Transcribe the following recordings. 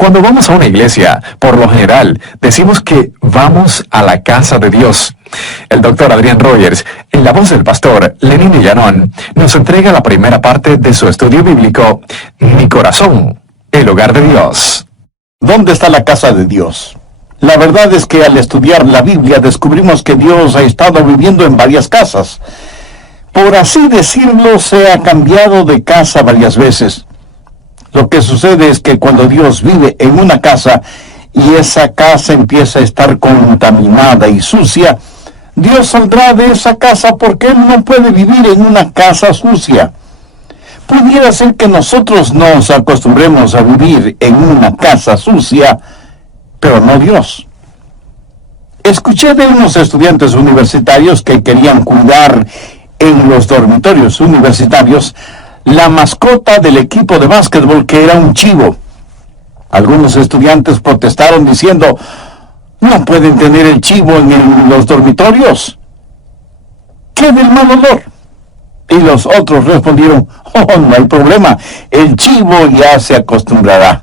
Cuando vamos a una iglesia, por lo general, decimos que vamos a la casa de Dios. El doctor Adrián Rogers, en la voz del pastor Lenín Villanón, nos entrega la primera parte de su estudio bíblico, Mi corazón, el hogar de Dios. ¿Dónde está la casa de Dios? La verdad es que al estudiar la Biblia descubrimos que Dios ha estado viviendo en varias casas. Por así decirlo, se ha cambiado de casa varias veces. Lo que sucede es que cuando Dios vive en una casa y esa casa empieza a estar contaminada y sucia, Dios saldrá de esa casa porque Él no puede vivir en una casa sucia. Pudiera ser que nosotros nos acostumbremos a vivir en una casa sucia, pero no Dios. Escuché de unos estudiantes universitarios que querían cuidar en los dormitorios universitarios la mascota del equipo de básquetbol, que era un chivo. Algunos estudiantes protestaron diciendo: no pueden tener el chivo en los dormitorios. ¿Qué del mal olor? Y los otros respondieron: oh, no hay problema, el chivo ya se acostumbrará.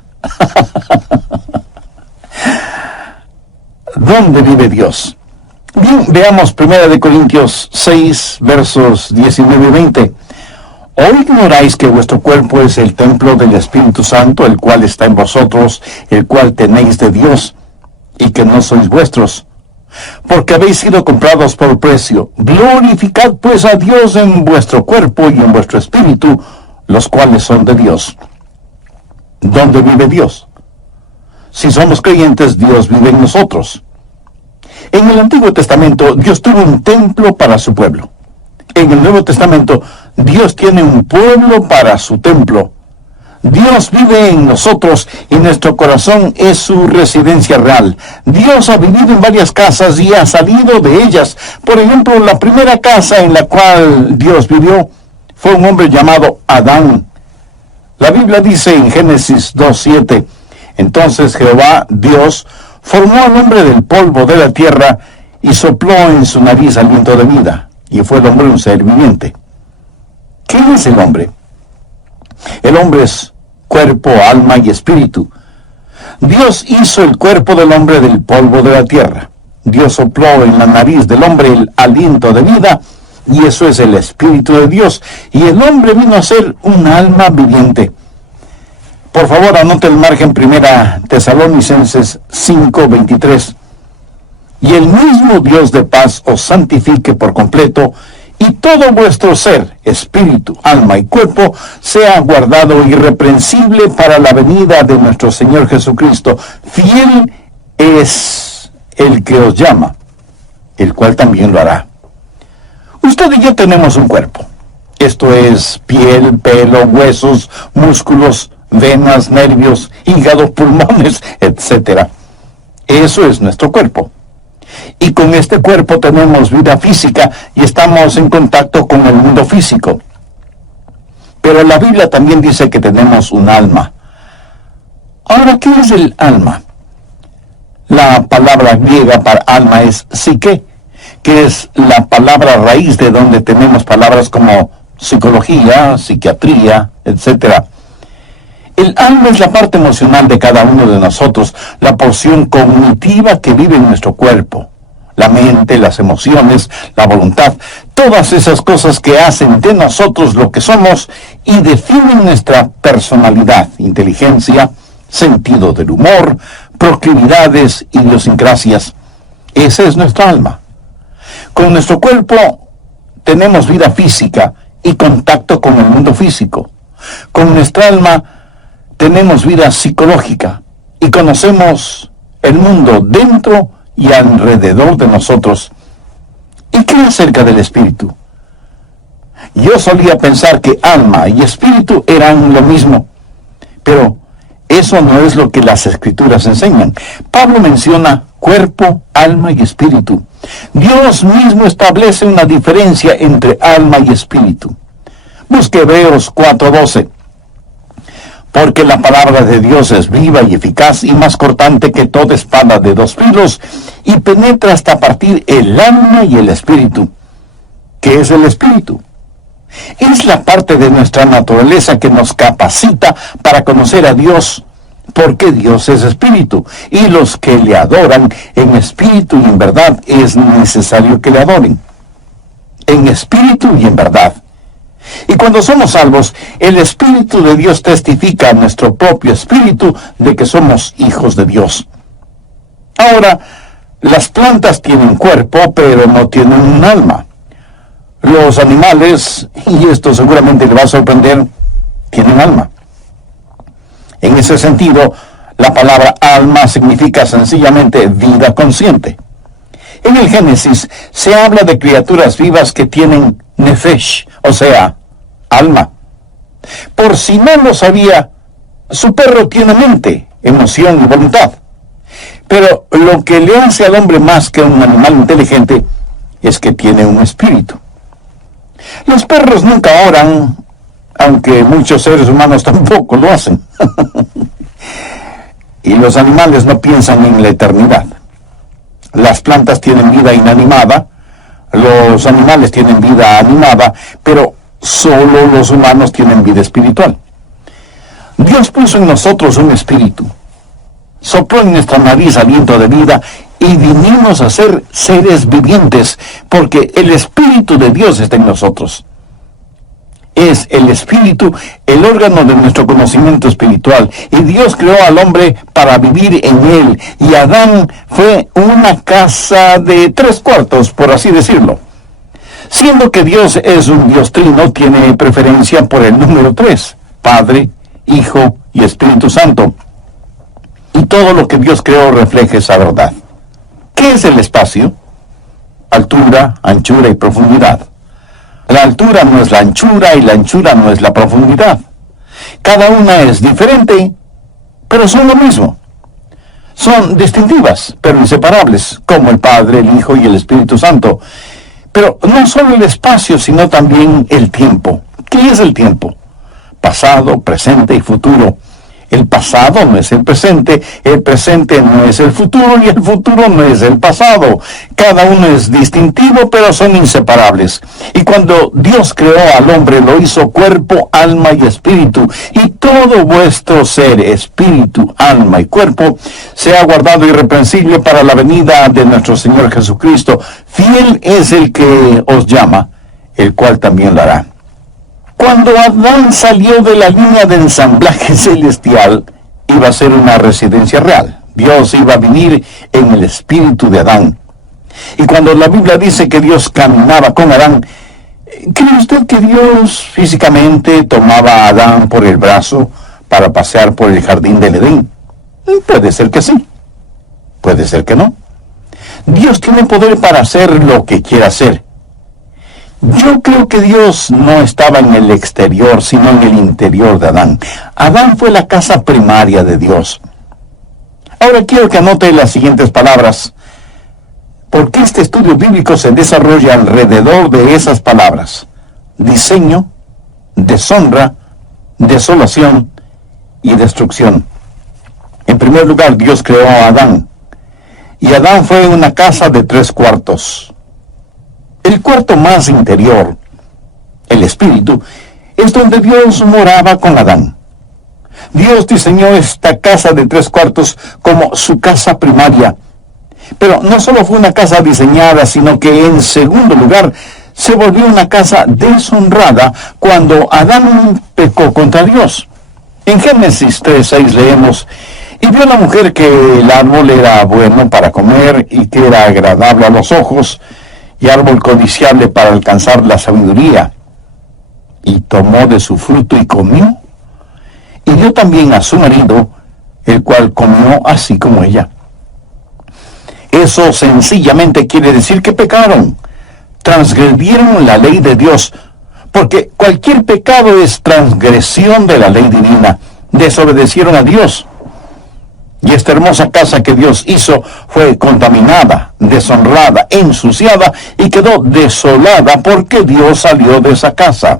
¿Dónde vive Dios? Bien, veamos 1 Corintios 6, versos 19 y 20. ¿O ignoráis que vuestro cuerpo es el templo del Espíritu Santo, el cual está en vosotros, el cual tenéis de Dios, y que no sois vuestros? Porque habéis sido comprados por precio. Glorificad pues a Dios en vuestro cuerpo y en vuestro espíritu, los cuales son de Dios. ¿Dónde vive Dios? Si somos creyentes, Dios vive en nosotros. En el Antiguo Testamento, Dios tuvo un templo para su pueblo. En el Nuevo Testamento, Dios tiene un pueblo para su templo. Dios vive en nosotros y nuestro corazón es su residencia real. Dios ha vivido en varias casas y ha salido de ellas. Por ejemplo, la primera casa en la cual Dios vivió fue un hombre llamado Adán. La Biblia dice en Génesis 2:7, entonces Jehová, Dios, formó al hombre del polvo de la tierra y sopló en su nariz aliento de vida, y fue el hombre un ser viviente. ¿Qué es el hombre? El hombre es cuerpo, alma y espíritu. Dios hizo el cuerpo del hombre del polvo de la tierra. Dios sopló en la nariz del hombre el aliento de vida, y eso es el Espíritu de Dios. Y el hombre vino a ser un alma viviente. Por favor, anote el margen 1 Tesalonicenses 5:23. Y el mismo Dios de paz os santifique por completo, y todo vuestro ser, espíritu, alma y cuerpo, sea guardado irreprensible para la venida de nuestro Señor Jesucristo. Fiel es el que os llama, el cual también lo hará. Usted y yo tenemos un cuerpo. Esto es piel, pelo, huesos, músculos, venas, nervios, hígado, pulmones, etc. Eso es nuestro cuerpo. Y con este cuerpo tenemos vida física y estamos en contacto con el mundo físico. Pero la Biblia también dice que tenemos un alma. Ahora, ¿qué es el alma? La palabra griega para alma es psique, que es la palabra raíz de donde tenemos palabras como psicología, psiquiatría, etc. El alma es la parte emocional de cada uno de nosotros, la porción cognitiva que vive en nuestro cuerpo. La mente, las emociones, la voluntad, todas esas cosas que hacen de nosotros lo que somos y definen nuestra personalidad, inteligencia, sentido del humor, proclividades, idiosincrasias. Esa es nuestra alma. Con nuestro cuerpo tenemos vida física y contacto con el mundo físico. Con nuestra alma tenemos vida psicológica y conocemos el mundo dentro y alrededor de nosotros. ¿Y qué acerca del espíritu? Yo solía pensar que alma y espíritu eran lo mismo, pero eso no es lo que las Escrituras enseñan. Pablo menciona cuerpo, alma y espíritu. Dios mismo establece una diferencia entre alma y espíritu. Busque Hebreos 4:12. Porque la palabra de Dios es viva y eficaz y más cortante que toda espada de 2 filos, y penetra hasta partir el alma y el espíritu. ¿Qué es el espíritu? Es la parte de nuestra naturaleza que nos capacita para conocer a Dios, porque Dios es espíritu, y los que le adoran en espíritu y en verdad es necesario que le adoren. En espíritu y en verdad. Y cuando somos salvos, el Espíritu de Dios testifica a nuestro propio espíritu de que somos hijos de Dios. Ahora, las plantas tienen cuerpo, pero no tienen un alma. Los animales, y esto seguramente le va a sorprender, tienen alma. En ese sentido, la palabra alma significa sencillamente vida consciente. En el Génesis se habla de criaturas vivas que tienen nefesh, o sea, alma. Por si no lo sabía, su perro tiene mente, emoción y voluntad. Pero lo que le hace al hombre más que un animal inteligente es que tiene un espíritu. Los perros nunca oran, aunque muchos seres humanos tampoco lo hacen. Y los animales no piensan en la eternidad. Las plantas tienen vida inanimada, los animales tienen vida animada, pero solo los humanos tienen vida espiritual. Dios puso en nosotros un espíritu, sopló en nuestra nariz aliento de vida y vinimos a ser seres vivientes, porque el Espíritu de Dios está en nosotros. Es el Espíritu el órgano de nuestro conocimiento espiritual, y Dios creó al hombre para vivir en él, y Adán fue una casa de 3 cuartos, por así decirlo. Siendo que Dios es un Dios trino, tiene preferencia por el número 3, Padre, Hijo y Espíritu Santo. Y todo lo que Dios creó refleja esa verdad. ¿Qué es el espacio? Altura, anchura y profundidad. La altura no es la anchura y la anchura no es la profundidad. Cada una es diferente, pero son lo mismo. Son distintivas, pero inseparables, como el Padre, el Hijo y el Espíritu Santo. Pero no solo el espacio, sino también el tiempo. ¿Qué es el tiempo? Pasado, presente y futuro. El pasado no es el presente no es el futuro y el futuro no es el pasado. Cada uno es distintivo, pero son inseparables. Y cuando Dios creó al hombre, lo hizo cuerpo, alma y espíritu. Y todo vuestro ser, espíritu, alma y cuerpo, sea guardado irreprensible para la venida de nuestro Señor Jesucristo. Fiel es el que os llama, el cual también lo hará. Cuando Adán salió de la línea de ensamblaje celestial, iba a ser una residencia real. Dios iba a vivir en el espíritu de Adán. Y cuando la Biblia dice que Dios caminaba con Adán, ¿cree usted que Dios físicamente tomaba a Adán por el brazo para pasear por el jardín del Edén? Puede ser que sí, puede ser que no. Dios tiene poder para hacer lo que quiera hacer. Yo creo que Dios no estaba en el exterior, sino en el interior de Adán. Adán fue la casa primaria de Dios. Ahora quiero que anote las siguientes palabras, porque este estudio bíblico se desarrolla alrededor de esas palabras: diseño, deshonra, desolación y destrucción. En primer lugar, Dios creó a Adán, y Adán fue una casa de 3 cuartos. El cuarto más interior, el espíritu, es donde Dios moraba con Adán. Dios diseñó esta casa de 3 cuartos como su casa primaria. Pero no solo fue una casa diseñada, sino que en segundo lugar se volvió una casa deshonrada cuando Adán pecó contra Dios. En Génesis 3:6 leemos: y vio la mujer que el árbol era bueno para comer y que era agradable a los ojos, y árbol codiciable para alcanzar la sabiduría. Y tomó de su fruto y comió, y dio también a su marido, el cual comió así como ella. Eso sencillamente quiere decir que pecaron, transgredieron la ley de Dios, porque cualquier pecado es transgresión de la ley divina. Desobedecieron a Dios. Y esta hermosa casa que Dios hizo fue contaminada, deshonrada, ensuciada y quedó desolada porque Dios salió de esa casa.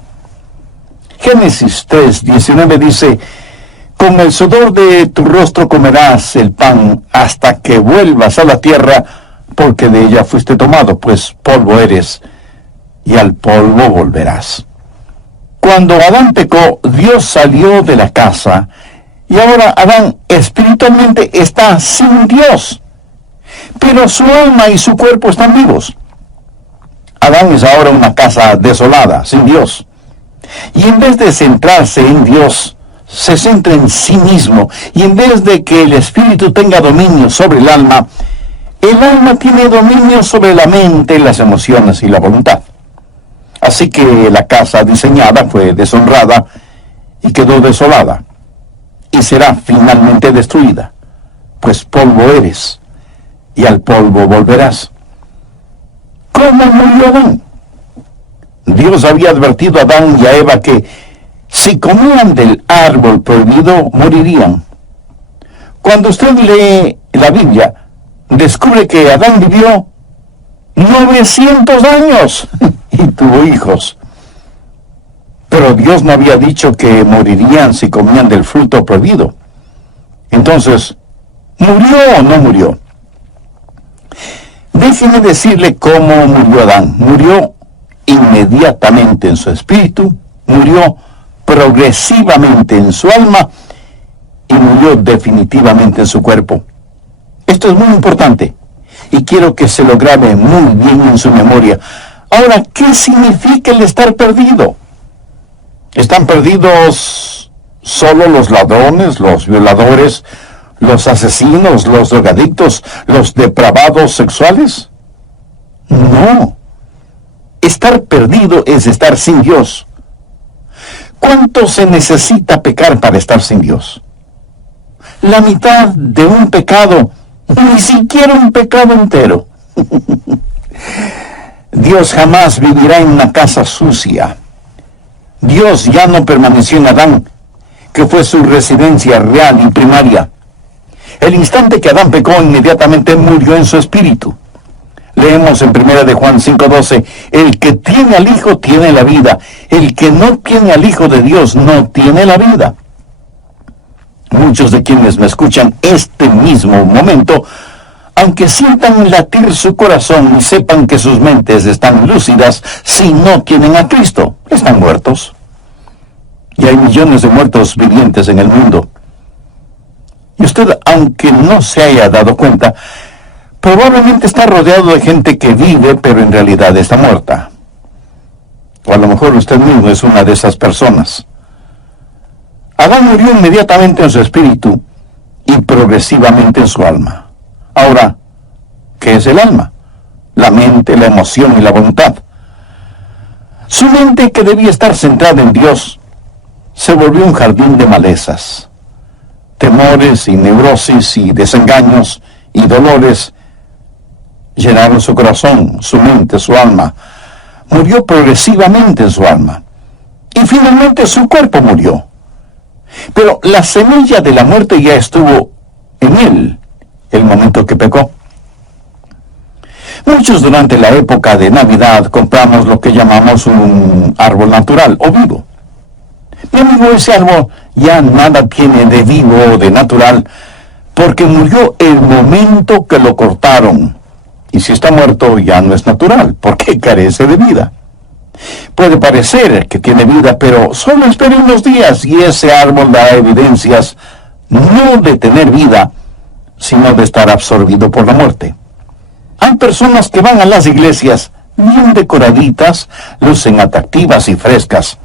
Génesis 3:19 dice: con el sudor de tu rostro comerás el pan hasta que vuelvas a la tierra, porque de ella fuiste tomado, pues polvo eres, y al polvo volverás. Cuando Adán pecó, Dios salió de la casa, Y ahora Adán espiritualmente está sin Dios, pero su alma y su cuerpo están vivos. Adán es ahora una casa desolada, sin Dios. Y en vez de centrarse en Dios, se centra en sí mismo. Y en vez de que el espíritu tenga dominio sobre el alma tiene dominio sobre la mente, las emociones y la voluntad. Así que la casa diseñada fue deshonrada y quedó desolada. Y será finalmente destruida, pues polvo eres, y al polvo volverás. ¿Cómo murió Adán? Dios había advertido a Adán y a Eva que si comían del árbol prohibido, morirían. Cuando usted lee la Biblia, descubre que Adán vivió 900 años y tuvo hijos. Pero Dios no había dicho que morirían si comían del fruto prohibido. Entonces, ¿murió o no murió? Déjeme decirle cómo murió Adán. Murió inmediatamente en su espíritu, murió progresivamente en su alma y murió definitivamente en su cuerpo. Esto es muy importante y quiero que se lo grabe muy bien en su memoria. Ahora, ¿qué significa el estar perdido? ¿Están perdidos solo los ladrones, los violadores, los asesinos, los drogadictos, los depravados sexuales? No. Estar perdido es estar sin Dios. ¿Cuánto se necesita pecar para estar sin Dios? La mitad de un pecado, ni siquiera un pecado entero. Dios jamás vivirá en una casa sucia. Dios ya no permaneció en Adán, que fue su residencia real y primaria. El instante que Adán pecó, inmediatamente murió en su espíritu. Leemos en 1 de Juan 5:12, el que tiene al Hijo tiene la vida, el que no tiene al Hijo de Dios no tiene la vida. Muchos de quienes me escuchan este mismo momento, aunque sientan latir su corazón y sepan que sus mentes están lúcidas, si no tienen a Cristo, están muertos. Y hay millones de muertos vivientes en el mundo. Y usted, aunque no se haya dado cuenta, probablemente está rodeado de gente que vive, pero en realidad está muerta. O a lo mejor usted mismo es una de esas personas. Adán murió inmediatamente en su espíritu y progresivamente en su alma. Ahora, ¿qué es el alma? La mente, la emoción y la voluntad. Su mente, que debía estar centrada en Dios, se volvió un jardín de malezas. Temores y neurosis y desengaños y dolores llenaron su corazón, su mente, su alma. Murió progresivamente en su alma. Y finalmente su cuerpo murió. Pero la semilla de la muerte ya estuvo en él el momento que pecó. Muchos durante la época de Navidad compramos lo que llamamos un árbol natural o vivo. Mi amigo, ese árbol ya nada tiene de vivo o de natural, porque murió el momento que lo cortaron. Y si está muerto ya no es natural, porque carece de vida. Puede parecer que tiene vida, pero solo espere unos días y ese árbol da evidencias no de tener vida, sino de estar absorbido por la muerte. Hay personas que van a las iglesias bien decoraditas, lucen atractivas y frescas,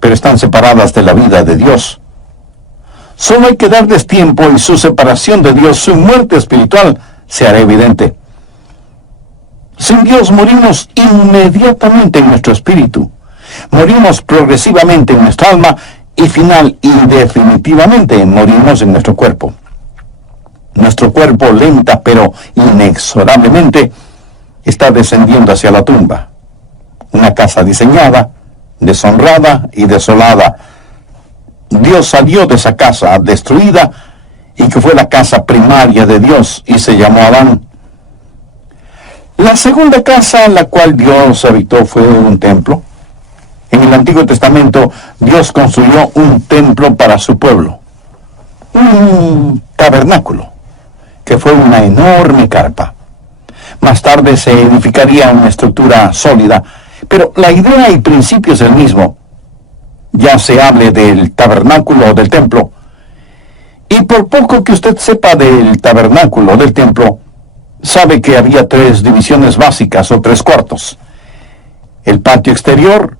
pero están separadas de la vida de Dios. Solo hay que darles tiempo y su separación de Dios, su muerte espiritual, se hará evidente. Sin Dios morimos inmediatamente en nuestro espíritu, morimos progresivamente en nuestra alma y final y definitivamente morimos en nuestro cuerpo. Nuestro cuerpo lenta pero inexorablemente está descendiendo hacia la tumba. Una casa diseñada, deshonrada y desolada. Dios salió de esa casa destruida y que fue la casa primaria de Dios y se llamó Adán. La segunda casa en la cual Dios habitó fue un templo. En el Antiguo Testamento Dios construyó un templo para su pueblo, un tabernáculo, que fue una enorme carpa. Más tarde se edificaría una estructura sólida, pero la idea y principio es el mismo. Ya se hable del tabernáculo o del templo, Y por poco que usted sepa del tabernáculo, del templo, sabe que había 3 divisiones básicas o 3 cuartos. El patio exterior,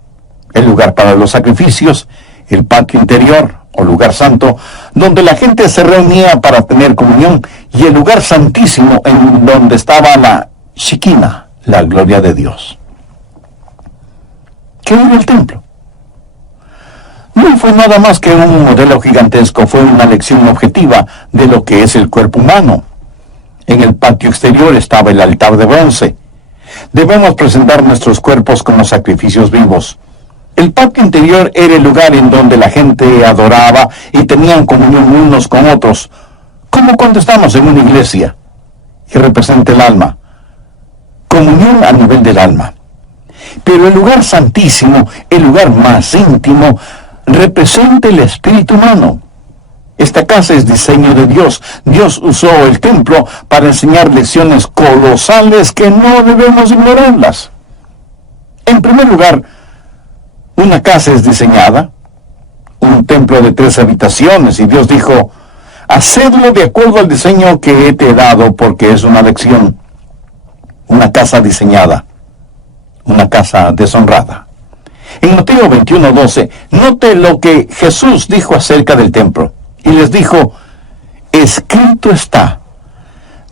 el lugar para los sacrificios, el patio interior o lugar santo, donde la gente se reunía para tener comunión, y el lugar santísimo en donde estaba la Shekinah, la gloria de Dios. ¿Qué era el templo? No fue nada más que un modelo gigantesco, fue una lección objetiva de lo que es el cuerpo humano. En el patio exterior estaba el altar de bronce. Debemos presentar nuestros cuerpos como sacrificios vivos. El patio interior era el lugar en donde la gente adoraba y tenían comunión unos con otros, como cuando estamos en una iglesia, y representa el alma. Comunión a nivel del alma. Pero el lugar santísimo, el lugar más íntimo, representa el espíritu humano. Esta casa es diseño de Dios. Dios usó el templo para enseñar lecciones colosales que no debemos ignorarlas. En primer lugar, una casa es diseñada, un templo de 3 habitaciones, y Dios dijo, hacedlo de acuerdo al diseño que te he dado, porque es una lección. Una casa diseñada, una casa deshonrada. En Mateo 21:12, note lo que Jesús dijo acerca del templo. Y les dijo, escrito está,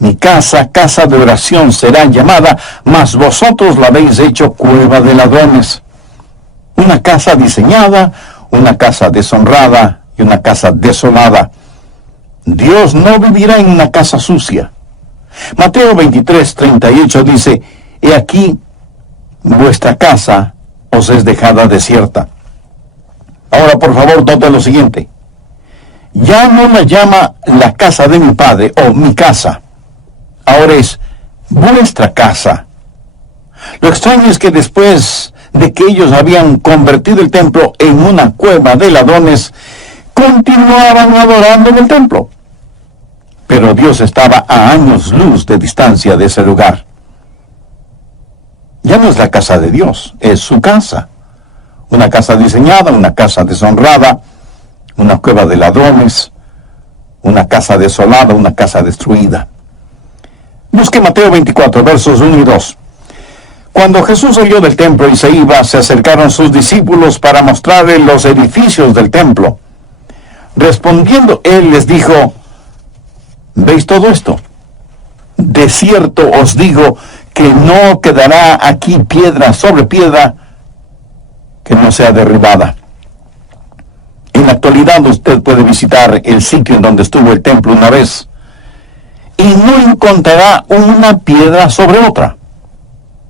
mi casa, casa de oración será llamada, mas vosotros la habéis hecho cueva de ladrones. Una casa diseñada, una casa deshonrada y una casa desolada. Dios no vivirá en una casa sucia. Mateo 23:38 dice, he aquí, vuestra casa os es dejada desierta. Ahora, por favor, note lo siguiente. Ya no la llama la casa de mi padre o mi casa. Ahora es vuestra casa. Lo extraño es que después de que ellos habían convertido el templo en una cueva de ladrones, continuaban adorando en el templo. Pero Dios estaba a años luz de distancia de ese lugar. Ya no es la casa de Dios, es su casa. Una casa diseñada, una casa deshonrada, una cueva de ladrones, una casa desolada, una casa destruida. Busque Mateo 24, versos 1 y 2. Cuando Jesús salió del templo y se iba, se acercaron sus discípulos para mostrarle los edificios del templo. Respondiendo él les dijo, ¿veis todo esto? De cierto os digo que no quedará aquí piedra sobre piedra que no sea derribada. En la actualidad usted puede visitar el sitio en donde estuvo el templo una vez y no encontrará una piedra sobre otra.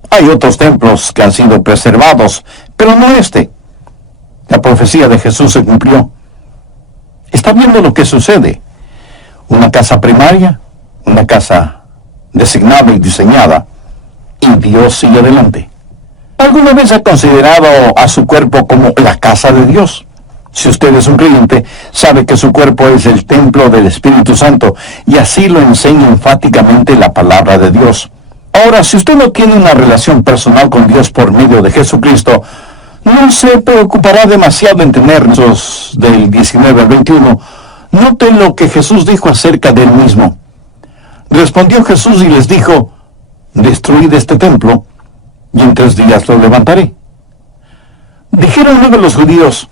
Hay otros templos que han sido preservados, pero no este. La profecía de Jesús se cumplió. Está viendo lo que sucede. Una casa primaria, una casa designada y diseñada, y Dios sigue adelante. ¿Alguna vez ha considerado a su cuerpo como la casa de Dios? Si usted es un creyente, sabe que su cuerpo es el templo del Espíritu Santo, y así lo enseña enfáticamente la palabra de Dios. Ahora, si usted no tiene una relación personal con Dios por medio de Jesucristo, no se preocupará demasiado en tener esos del 19 al 21. Note lo que Jesús dijo acerca de él mismo. Respondió Jesús y les dijo, destruid este templo, y en 3 días lo levantaré. Dijeron luego los judíos,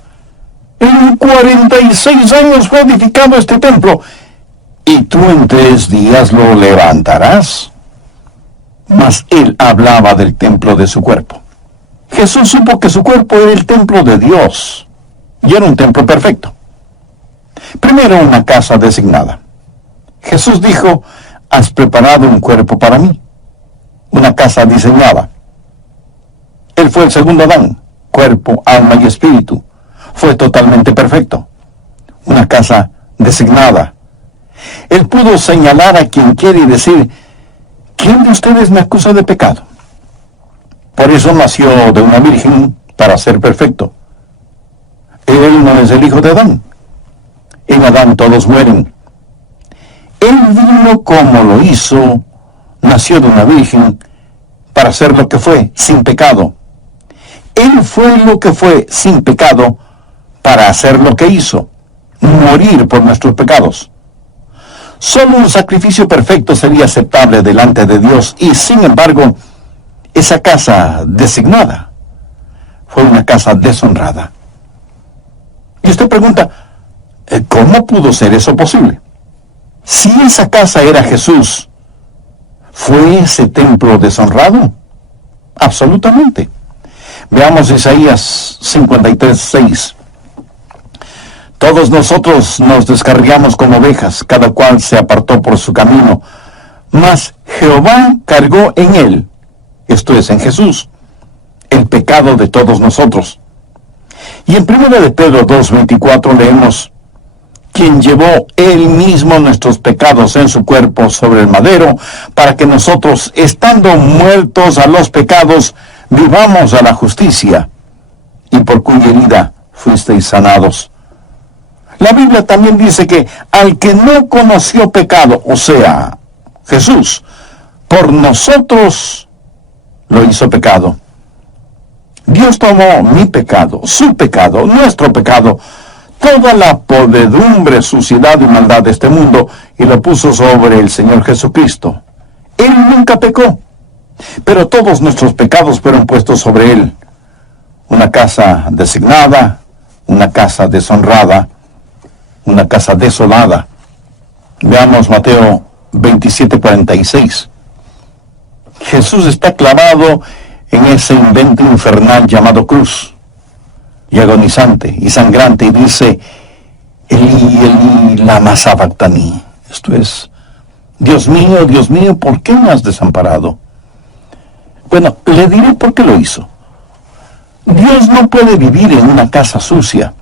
en 46 años fue edificado este templo, y tú en 3 días lo levantarás. Mas él hablaba del templo de su cuerpo. Jesús supo que su cuerpo era el templo de Dios, y era un templo perfecto. Primero, una casa designada. Jesús dijo, has preparado un cuerpo para mí, una casa diseñada. Él fue el segundo Adán, cuerpo, alma y espíritu. Fue totalmente perfecto. Una casa designada. Él pudo señalar a quien quiere y decir, ¿quién de ustedes me acusa de pecado? Por eso nació de una virgen para ser perfecto. Él no es el hijo de Adán. En Adán todos mueren. Él vino como lo hizo, nació de una virgen para ser lo que fue, sin pecado. Él fue lo que fue, sin pecado, para hacer lo que hizo, morir por nuestros pecados. Solo un sacrificio perfecto sería aceptable delante de Dios, y sin embargo, esa casa designada fue una casa deshonrada. Y usted pregunta, ¿cómo pudo ser eso posible? Si esa casa era Jesús, ¿fue ese templo deshonrado? Absolutamente. Veamos Isaías 53:6. Todos nosotros nos descarriamos como ovejas, cada cual se apartó por su camino, mas Jehová cargó en él, esto es, en Jesús, el pecado de todos nosotros. Y en 1 de Pedro 2:24 leemos, quien llevó él mismo nuestros pecados en su cuerpo sobre el madero, para que nosotros, estando muertos a los pecados, vivamos a la justicia, y por cuya herida fuisteis sanados. La Biblia también dice que al que no conoció pecado, o sea, Jesús, por nosotros lo hizo pecado. Dios tomó mi pecado, su pecado, nuestro pecado, toda la podredumbre, suciedad y maldad de este mundo, y lo puso sobre el Señor Jesucristo. Él nunca pecó, pero todos nuestros pecados fueron puestos sobre Él. Una casa designada, una casa deshonrada, una casa desolada. Veamos Mateo 27:46. Jesús está clavado en ese invento infernal llamado cruz, y agonizante y sangrante, y dice, Elí, Elí, lama sabactani. Esto es, Dios mío, ¿por qué me has desamparado? Bueno, le diré por qué lo hizo. Dios no puede vivir en una casa sucia.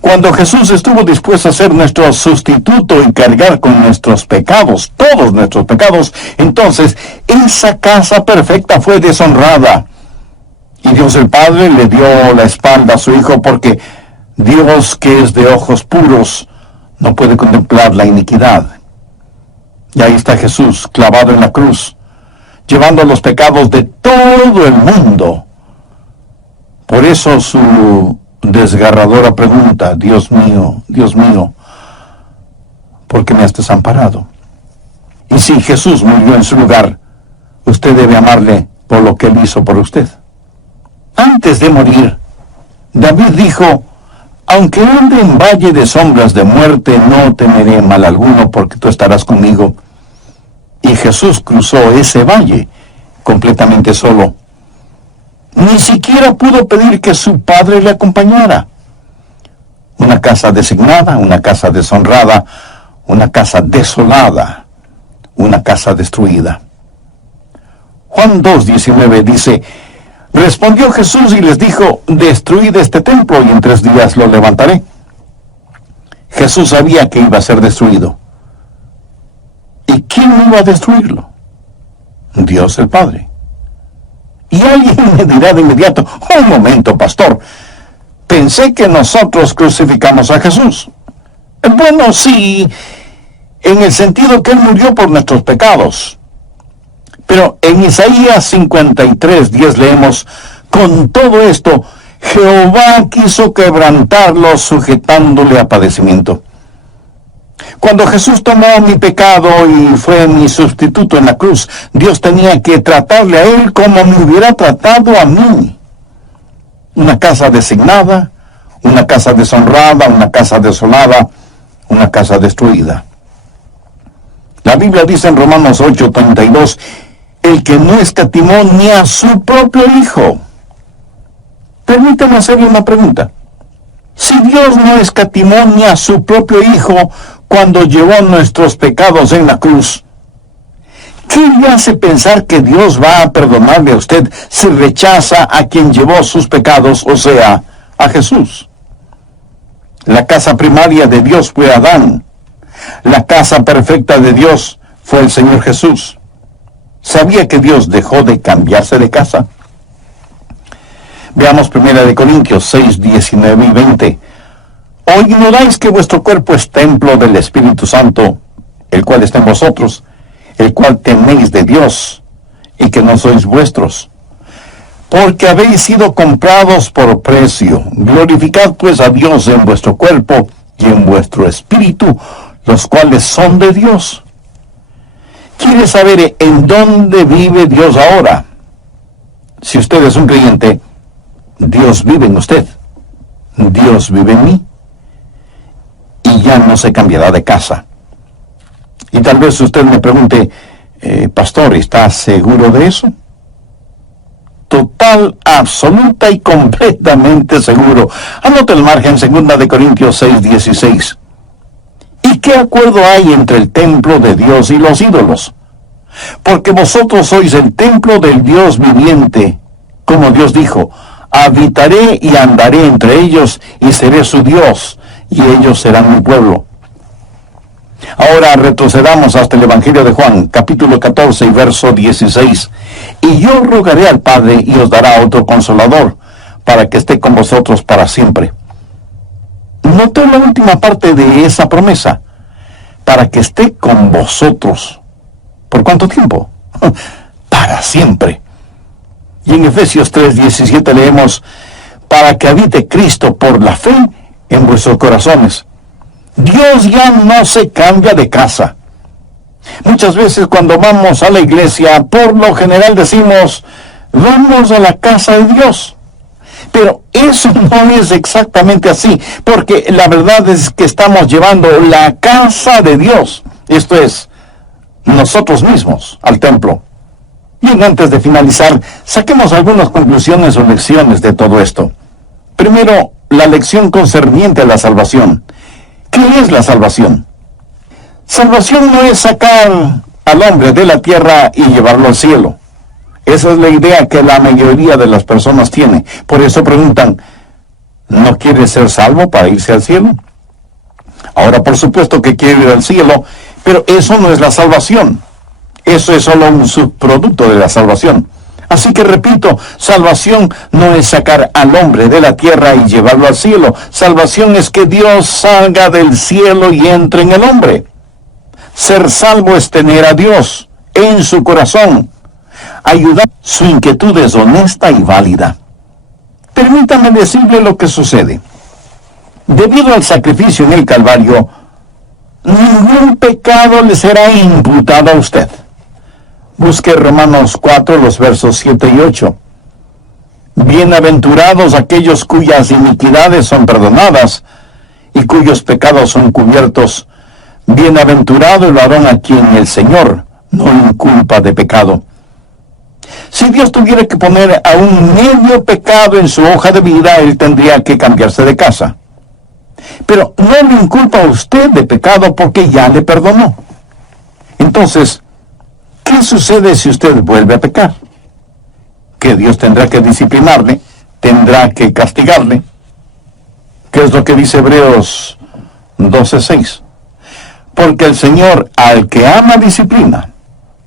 Cuando Jesús estuvo dispuesto a ser nuestro sustituto y cargar con nuestros pecados, todos nuestros pecados, entonces esa casa perfecta fue deshonrada. Y Dios el Padre le dio la espalda a su Hijo, porque Dios, que es de ojos puros, no puede contemplar la iniquidad. Y ahí está Jesús clavado en la cruz, llevando los pecados de todo el mundo. Por eso su desgarradora pregunta, Dios mío, ¿por qué me has desamparado? Y si Jesús murió en su lugar, usted debe amarle por lo que Él hizo por usted. Antes de morir, David dijo, aunque ande en valle de sombras de muerte, no temeré mal alguno, porque tú estarás conmigo. Y Jesús cruzó ese valle completamente solo. Ni siquiera pudo pedir que su Padre le acompañara. Una casa designada, una casa deshonrada, una casa desolada, una casa destruida. Juan 2:19 dice, respondió Jesús y les dijo, destruid este templo y en 3 días lo levantaré. Jesús sabía que iba a ser destruido. ¿Y quién iba a destruirlo? Dios el Padre. Y alguien me dirá de inmediato, un momento, pastor, pensé que nosotros crucificamos a Jesús. Bueno, sí, en el sentido que Él murió por nuestros pecados. Pero en Isaías 53:10 leemos, con todo esto, Jehová quiso quebrantarlo sujetándole a padecimiento. Cuando Jesús tomó mi pecado y fue mi sustituto en la cruz, Dios tenía que tratarle a Él como me hubiera tratado a mí. Una casa designada, una casa deshonrada, una casa desolada, una casa destruida. La Biblia dice en Romanos 8:32, el que no escatimó ni a su propio Hijo. Permítame hacerle una pregunta. Si Dios no escatimó ni a su propio Hijo cuando llevó nuestros pecados en la cruz, ¿qué le hace pensar que Dios va a perdonarle a usted si rechaza a quien llevó sus pecados, o sea, a Jesús? La casa primaria de Dios fue Adán. La casa perfecta de Dios fue el Señor Jesús. ¿Sabía que Dios dejó de cambiarse de casa? Veamos 1 Corintios 6, 19 y 20. ¿O ignoráis que vuestro cuerpo es templo del Espíritu Santo, el cual está en vosotros, el cual tenéis de Dios, y que no sois vuestros? Porque habéis sido comprados por precio. Glorificad pues a Dios en vuestro cuerpo y en vuestro espíritu, los cuales son de Dios. ¿Quiere saber en dónde vive Dios ahora? Si usted es un creyente, Dios vive en usted. Dios vive en mí. Y ya no se cambiará de casa. Y tal vez usted me pregunte, pastor, ¿está seguro de eso? Total, absoluta y completamente seguro. Anote el margen, 2 Corintios 6:16. ¿Y qué acuerdo hay entre el templo de Dios y los ídolos? Porque vosotros sois el templo del Dios viviente, como Dios dijo, habitaré y andaré entre ellos y seré su Dios, y ellos serán mi pueblo. Ahora retrocedamos hasta el Evangelio de Juan, capítulo 14 y verso 16. Y yo rogaré al Padre y os dará otro consolador, para que esté con vosotros para siempre. Note la última parte de esa promesa, para que esté con vosotros. ¿Por cuánto tiempo? Para siempre. Y en Efesios 3:17 leemos, para que habite Cristo por la fe en vuestros corazones. Dios ya no se cambia de casa. Muchas veces cuando vamos a la iglesia, por lo general decimos, vamos a la casa de Dios. Pero eso no es exactamente así, porque la verdad es que estamos llevando la casa de Dios, esto es, nosotros mismos, al templo. Bien, antes de finalizar, saquemos algunas conclusiones o lecciones de todo esto. Primero, la lección concerniente a la salvación. ¿Qué es la salvación? Salvación no es sacar al hombre de la tierra y llevarlo al cielo. Esa es la idea que la mayoría de las personas tiene. Por eso preguntan, ¿no quiere ser salvo para irse al cielo? Ahora, por supuesto que quiere ir al cielo, pero eso no es la salvación. Eso es solo un subproducto de la salvación. Así que repito, salvación no es sacar al hombre de la tierra y llevarlo al cielo. Salvación es que Dios salga del cielo y entre en el hombre. Ser salvo es tener a Dios en su corazón. Ayudar. Su inquietud es honesta y válida. Permítame decirle lo que sucede. Debido al sacrificio en el Calvario, ningún pecado le será imputado a usted. Busque Romanos 4, los versos 7 y 8. Bienaventurados aquellos cuyas iniquidades son perdonadas y cuyos pecados son cubiertos. Bienaventurado el varón a quien el Señor no inculpa de pecado. Si Dios tuviera que poner a un medio pecado en su hoja de vida, él tendría que cambiarse de casa. Pero no le inculpa a usted de pecado porque ya le perdonó. Entonces, ¿qué sucede si usted vuelve a pecar? Que Dios tendrá que disciplinarle, tendrá que castigarle. ¿Qué es lo que dice Hebreos 12:6? Porque el Señor al que ama disciplina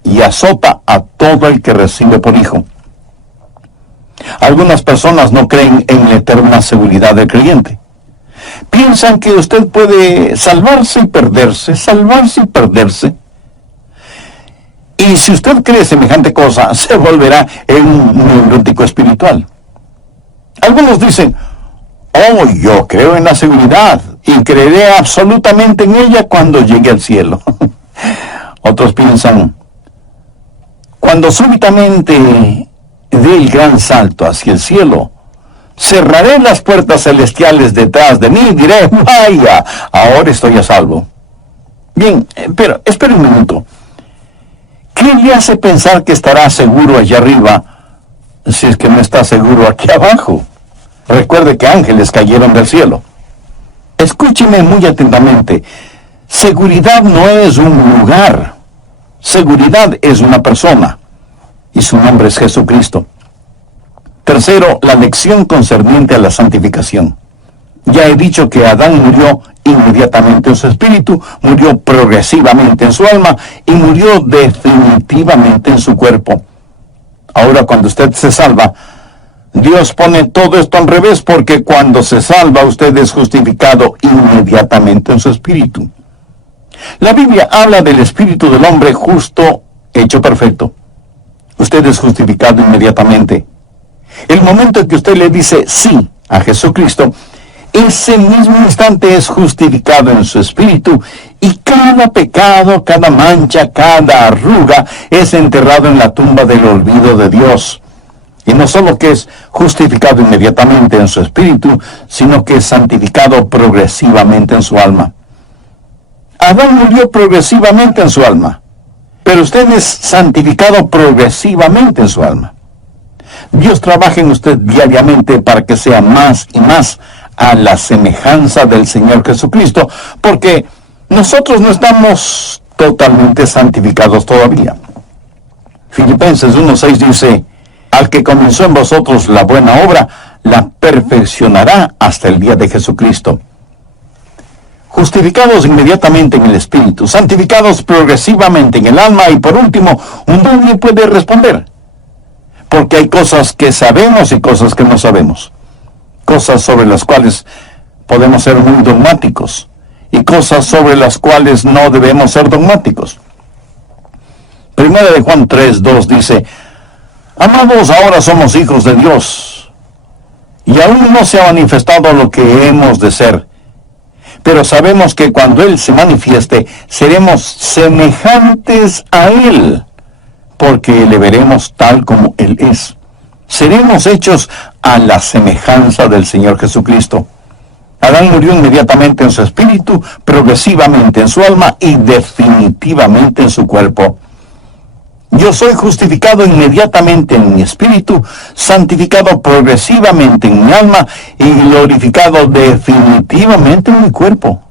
y azota a todo el que recibe por hijo. Algunas personas no creen en la eterna seguridad del creyente. Piensan que usted puede salvarse y perderse, salvarse y perderse. Y si usted cree semejante cosa, se volverá en un neurótico espiritual. Algunos dicen, oh, yo creo en la seguridad y creeré absolutamente en ella cuando llegue al cielo. Otros piensan, cuando súbitamente dé el gran salto hacia el cielo, cerraré las puertas celestiales detrás de mí y diré, vaya, ahora estoy a salvo. Bien, pero espere un minuto. ¿Qué le hace pensar que estará seguro allá arriba si es que no está seguro aquí abajo? Recuerde que ángeles cayeron del cielo. Escúcheme muy atentamente. Seguridad no es un lugar. Seguridad es una persona. Y su nombre es Jesucristo. Tercero, la lección concerniente a la santificación. Ya he dicho que Adán murió inmediatamente en su espíritu, murió progresivamente en su alma y murió definitivamente en su cuerpo. Ahora, cuando usted se salva, Dios pone todo esto al revés, porque cuando se salva usted es justificado inmediatamente en su espíritu. La Biblia habla del espíritu del hombre justo, hecho perfecto. Usted es justificado inmediatamente. El momento en que usted le dice sí a Jesucristo, ese mismo instante es justificado en su espíritu, y cada pecado, cada mancha, cada arruga es enterrado en la tumba del olvido de Dios. Y no solo que es justificado inmediatamente en su espíritu, sino que es santificado progresivamente en su alma. Adán murió progresivamente en su alma, pero usted es santificado progresivamente en su alma. Dios trabaja en usted diariamente para que sea más y más a la semejanza del Señor Jesucristo, porque nosotros no estamos totalmente santificados todavía. Filipenses 1:6 dice: al que comenzó en vosotros la buena obra, la perfeccionará hasta el día de Jesucristo. Justificados inmediatamente en el Espíritu, santificados progresivamente en el alma, y por último, nadie puede responder. Porque hay cosas que sabemos y cosas que no sabemos. Cosas sobre las cuales podemos ser muy dogmáticos, y cosas sobre las cuales no debemos ser dogmáticos. Primera de Juan 3:2 dice: amados, ahora somos hijos de Dios, y aún no se ha manifestado lo que hemos de ser. Pero sabemos que cuando Él se manifieste, seremos semejantes a Él, porque le veremos tal como Él es. Seremos hechos a la semejanza del Señor Jesucristo. Adán murió inmediatamente en su espíritu, progresivamente en su alma y definitivamente en su cuerpo. Yo soy justificado inmediatamente en mi espíritu, santificado progresivamente en mi alma y glorificado definitivamente en mi cuerpo.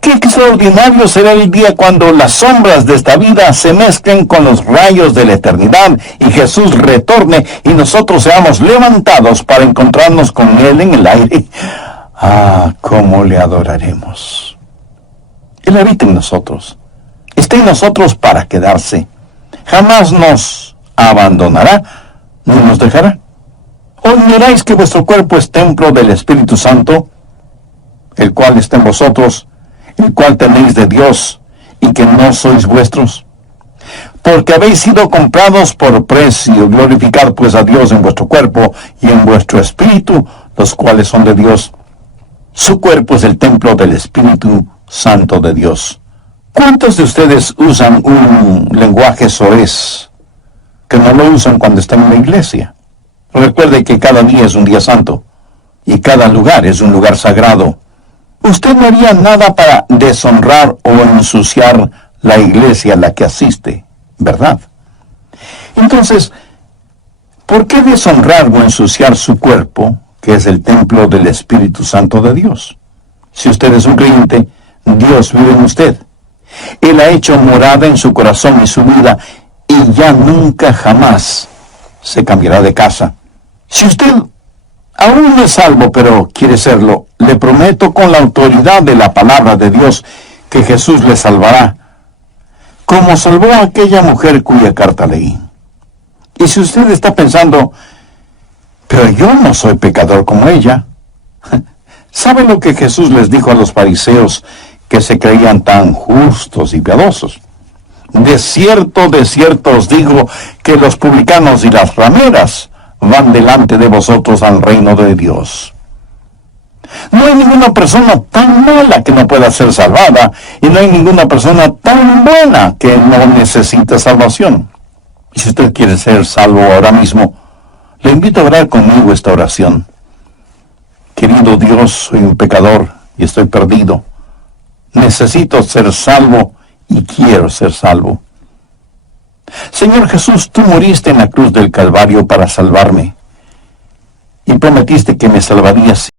¡Qué extraordinario será el día cuando las sombras de esta vida se mezclen con los rayos de la eternidad y Jesús retorne y nosotros seamos levantados para encontrarnos con Él en el aire! ¡Ah, cómo le adoraremos! Él habita en nosotros. Está en nosotros para quedarse. Jamás nos abandonará ni nos dejará. ¿O ignoráis que vuestro cuerpo es templo del Espíritu Santo, el cual está en vosotros, el cual tenéis de Dios, y que no sois vuestros? Porque habéis sido comprados por precio. Glorificad pues a Dios en vuestro cuerpo y en vuestro espíritu, los cuales son de Dios. Su cuerpo es el templo del Espíritu Santo de Dios. ¿Cuántos de ustedes usan un lenguaje soez que no lo usan cuando están en la iglesia? Recuerde que cada día es un día santo y cada lugar es un lugar sagrado. Usted no haría nada para deshonrar o ensuciar la iglesia a la que asiste, ¿verdad? Entonces, ¿por qué deshonrar o ensuciar su cuerpo, que es el templo del Espíritu Santo de Dios? Si usted es un creyente, Dios vive en usted. Él ha hecho morada en su corazón y su vida, y ya nunca jamás se cambiará de casa. Si usted aún no es salvo, pero quiere serlo, le prometo con la autoridad de la palabra de Dios que Jesús le salvará, como salvó a aquella mujer cuya carta leí. Y si usted está pensando: pero yo no soy pecador como ella, ¿sabe lo que Jesús les dijo a los fariseos que se creían tan justos y piadosos? De cierto os digo que los publicanos y las rameras van delante de vosotros al reino de Dios. No hay ninguna persona tan mala que no pueda ser salvada, y no hay ninguna persona tan buena que no necesite salvación. Y si usted quiere ser salvo ahora mismo, le invito a orar conmigo esta oración. Querido Dios, soy un pecador y estoy perdido. Necesito ser salvo y quiero ser salvo. Señor Jesús, tú moriste en la cruz del Calvario para salvarme, y prometiste que me salvarías